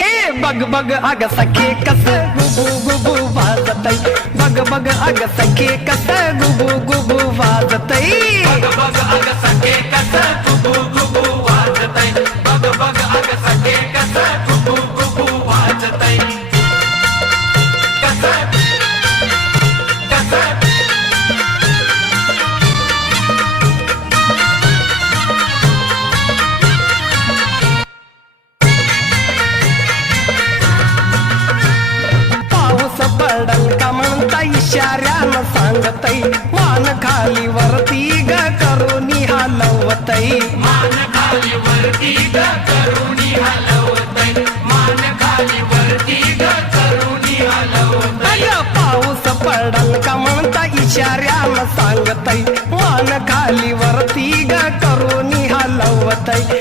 ये बग बग अग सखे कस गुबू गुबू वाजतई, बग बग अग सखे कस गुबू गुबू वाजतई, बग बग अग सखे कस गुबू गुबू वाजतई, बग बग अग सखे कस गुबू गुबू वाजतई, कस कस पाऊस पडल का म्हणता इशाऱ्यानं सांगतई, मान खाली वरती ग करुणी हलवतई, मान खाली वरती ग करुणी हलवतई, मान खाली वरती ग करुणी हलवतई, अग पाऊस पडल का म्हणता इशाऱ्यानं सांगतई, मान खाली वरती ग करुणी हलवतई.